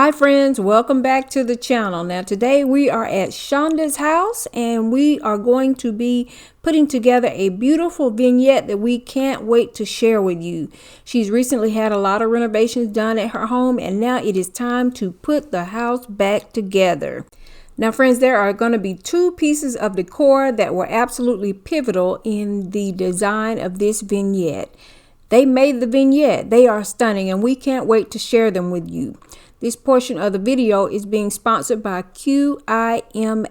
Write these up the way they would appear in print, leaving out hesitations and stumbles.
Hi friends, welcome back to the channel. Now today we are at Shonda's house and we are going to be putting together a beautiful vignette that we can't wait to share with you. She's recently had a lot of renovations done at her home and now it is time to put the house back together. Now friends, there are going to be two pieces of decor that were absolutely pivotal in the design of this vignette. They made the vignette. They are stunning and we can't wait to share them with you. This portion of the video is being sponsored by Qimh.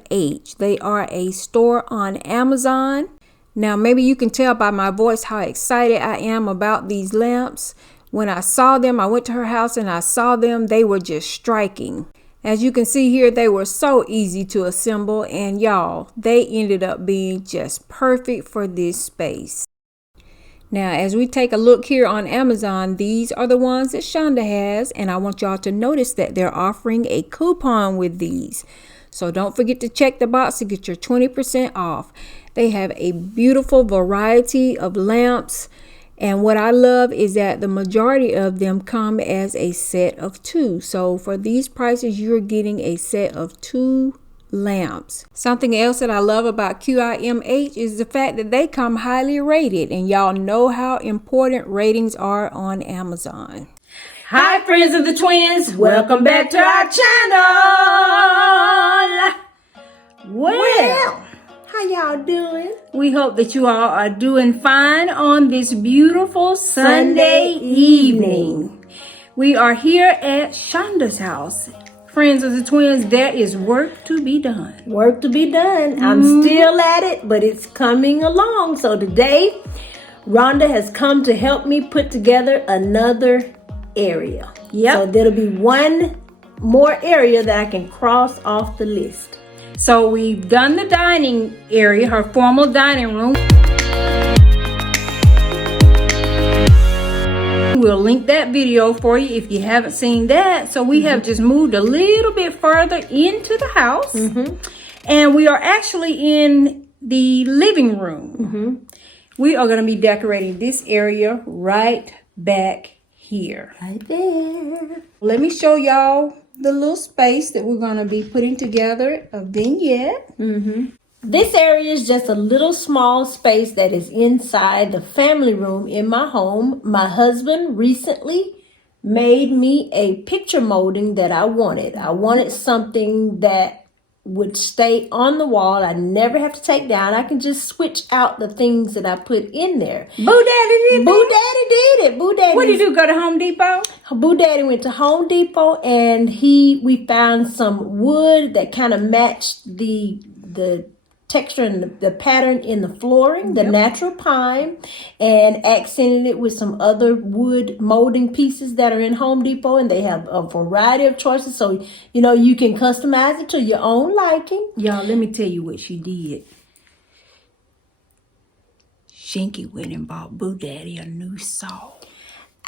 They are a store on Amazon. Now maybe you can tell by my voice how excited I am about these lamps. When I saw them, I went to her house and I saw them. They were just striking. As you can see here, they were so easy to assemble and y'all, they ended up being just perfect for this space. Now, as we take a look here on Amazon, these are the ones that Shonda has, and I want y'all to notice that they're offering a coupon with these. So don't forget to check the box to get your 20% off. They have a beautiful variety of lamps, and what I love is that the majority of them come as a set of two. So for these prices, you're getting a set of 2 lamps. Something else that I love about Qimh is the fact that they come highly rated, and y'all know how important ratings are on Amazon. Hi friends of the twins, welcome back to our channel. Well, how y'all doing? We hope that you all are doing fine on this beautiful Sunday evening. We are here at Shonda's house. Friends of the twins, there is work to be done. Work to be done. I'm still at it, but it's coming along. So today, Rhonda has come to help me put together another area. Yep. So there'll be one more area that I can cross off the list. So we've done the dining area, her formal dining room. We'll link that video for you if you haven't seen that. So we have just moved a little bit further into the house. And we are actually in the living room. We are going to be decorating this area right back here. Right there. Let me show y'all the little space that we're going to be putting together a vignette. This area is just a little small space that is inside the family room in my home. My husband recently made me a picture molding that I wanted. I wanted something that would stay on the wall. I never have to take down. I can just switch out the things that I put in there. Boo Daddy did it. Boo Daddy did it. Boo Daddy. What did you do? Go to Home Depot? Boo Daddy went to Home Depot and we found some wood that kind of matched the texture and the pattern in the flooring, the natural pine, and accented it with some other wood molding pieces that are in Home Depot, and they have a variety of choices, so you know you can customize it to your own liking. Y'all, let me tell you what she did. Shinky went and bought Boo Daddy a new saw.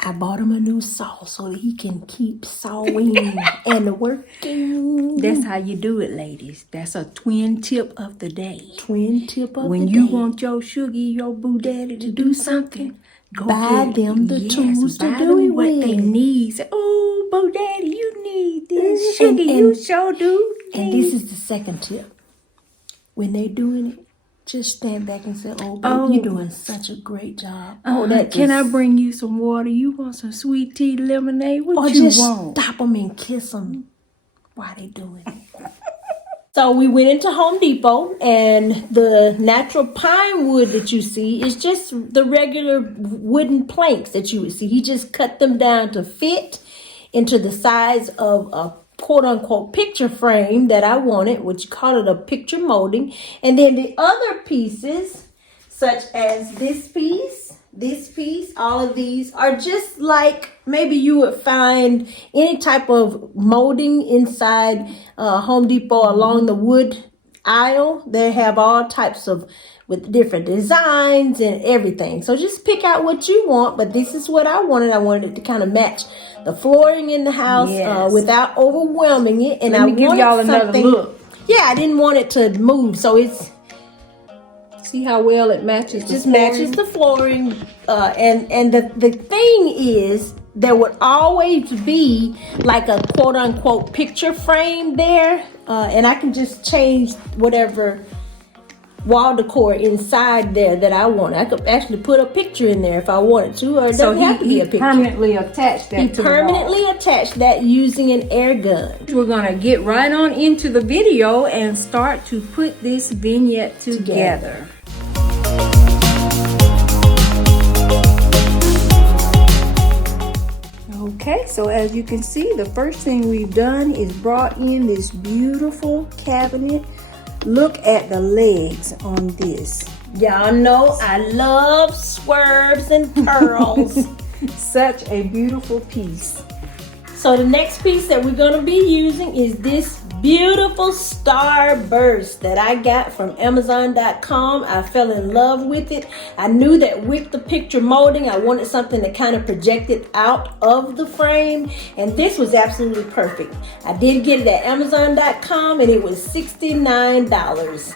I bought him a new saw so that he can keep sawing and working. That's how you do it, ladies. That's a twin tip of the day. Twin tip of the day. When you want your Sugar, your Boo Daddy to do something, go buy them the tools to do it with. What they need. Say, oh, Boo Daddy, you need this. Sugar, you sure do. And this is the second tip. When they're doing it, just stand back and say, oh, baby, you're doing such a great job. Can I bring you some water? You want some sweet tea, lemonade? What you want? Stop them and kiss them while they're doing it. So we went into Home Depot, and the natural pine wood that you see is just the regular wooden planks that you would see. He just cut them down to fit into the size of a quote-unquote picture frame that I wanted, which you call it a picture molding. And then the other pieces, such as this piece, all of these are just like maybe you would find any type of molding inside Home Depot along the wood aisle. They have all types of with different designs and everything. So just pick out what you want, but this is what I wanted. I wanted it to kind of match the flooring in the house without overwhelming it. And I give y'all another look. Yeah, I didn't want it to move, so it's see how well it matches. It just matches the flooring. And the thing is, there would always be like a quote unquote picture frame there, and I can just change whatever wall decor inside there that I want. I could actually put a picture in there if I wanted to, or it doesn't have to be a picture. Permanently attached that to the wall. Permanently attached that using an air gun. We're gonna get right on into the video and start to put this vignette together. Okay, so as you can see, the first thing we've done is brought in this beautiful cabinet. Look at the legs on this. Y'all know I love swerves and pearls. Such a beautiful piece. So the next piece that we're going to be using is this beautiful starburst that I got from Amazon.com. I fell in love with it. I knew that with the picture molding, I wanted something that kind of projected out of the frame, and this was absolutely perfect. I did get it at Amazon.com, and it was $69.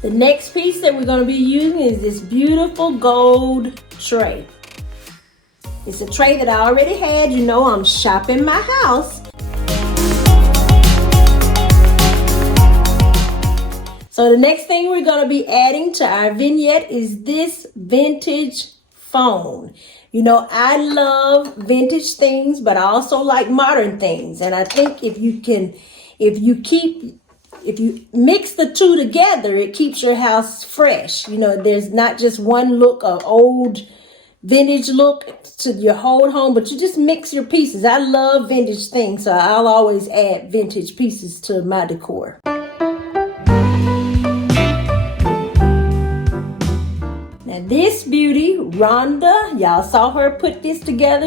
The next piece that we're going to be using is this beautiful gold tray. It's a tray that I already had. You know, I'm shopping my house. So the next thing we're going to be adding to our vignette is this vintage phone. You know, I love vintage things, but I also like modern things. And I think if you mix the two together, it keeps your house fresh. You know, there's not just one look, an old vintage look to your whole home, but you just mix your pieces. I love vintage things, so I'll always add vintage pieces to my decor. Now this beauty, Rhonda, y'all saw her put this together.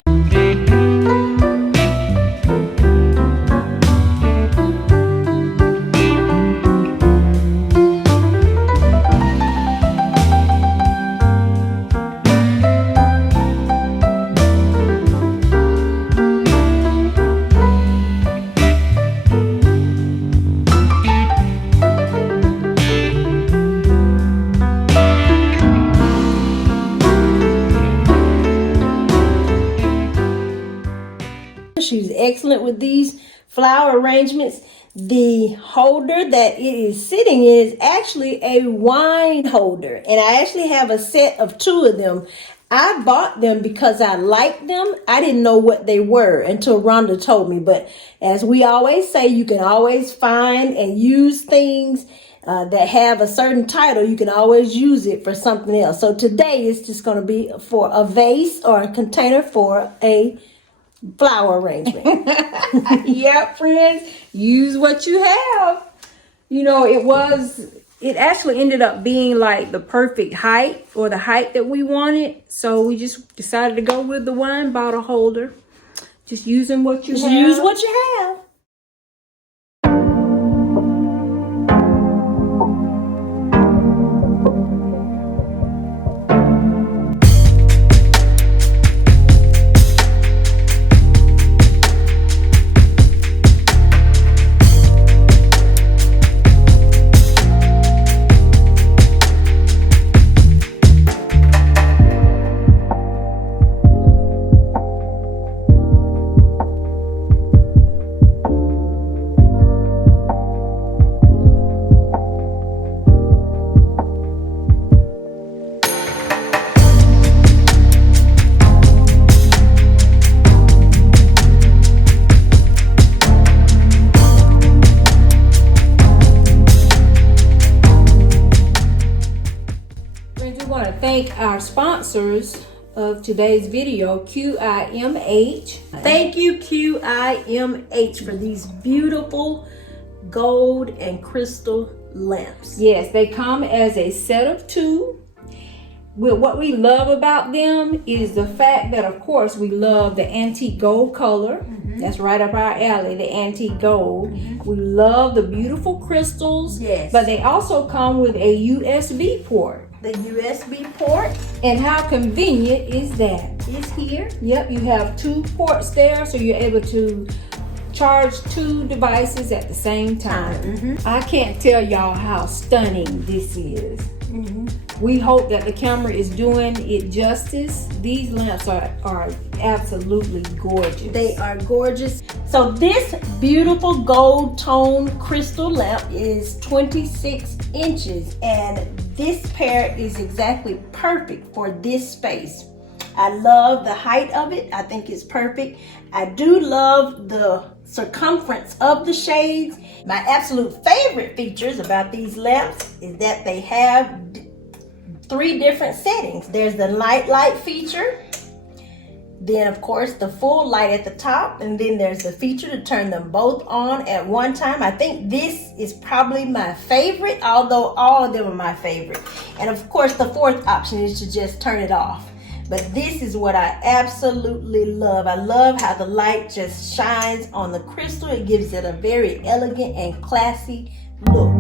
She's excellent with these flower arrangements. The holder that it is sitting in is actually a wine holder, and I actually have a set of 2 of them. I bought them because I liked them. I didn't know what they were until Rhonda told me, but as we always say, you can always find and use things that have a certain title. You can always use it for something else. So today it's just going to be for a vase or a container for a flower arrangement. Yeah, friends, use what you have. You know, it actually ended up being like the perfect height, or the height that we wanted. So we just decided to go with the wine bottle holder. Just using what you have. Use what you have. Thank our sponsors of today's video, Qimh. Thank you, Qimh, for these beautiful gold and crystal lamps. Yes, they come as a set of 2. What we love about them is the fact that, of course, we love the antique gold color. That's right up our alley, the antique gold. We love the beautiful crystals. Yes. But they also come with a USB port. The USB port. And how convenient is that? Is here. Yep, you have 2 ports there, so you're able to charge 2 devices at the same time. I can't tell y'all how stunning this is. We hope that the camera is doing it justice. These lamps are absolutely gorgeous. They are gorgeous. So this beautiful gold tone crystal lamp is 26 inches, and this pair is exactly perfect for this space. I love the height of it. I think it's perfect. I do love the circumference of the shades. My absolute favorite features about these lamps is that they have 3 different settings. There's the night light feature, then of course the full light at the top, and then there's the feature to turn them both on at one time. I think this is probably my favorite, although all of them are my favorite. And of course the 4th option is to just turn it off. But this is what I absolutely love. I love how the light just shines on the crystal. It gives it a very elegant and classy look.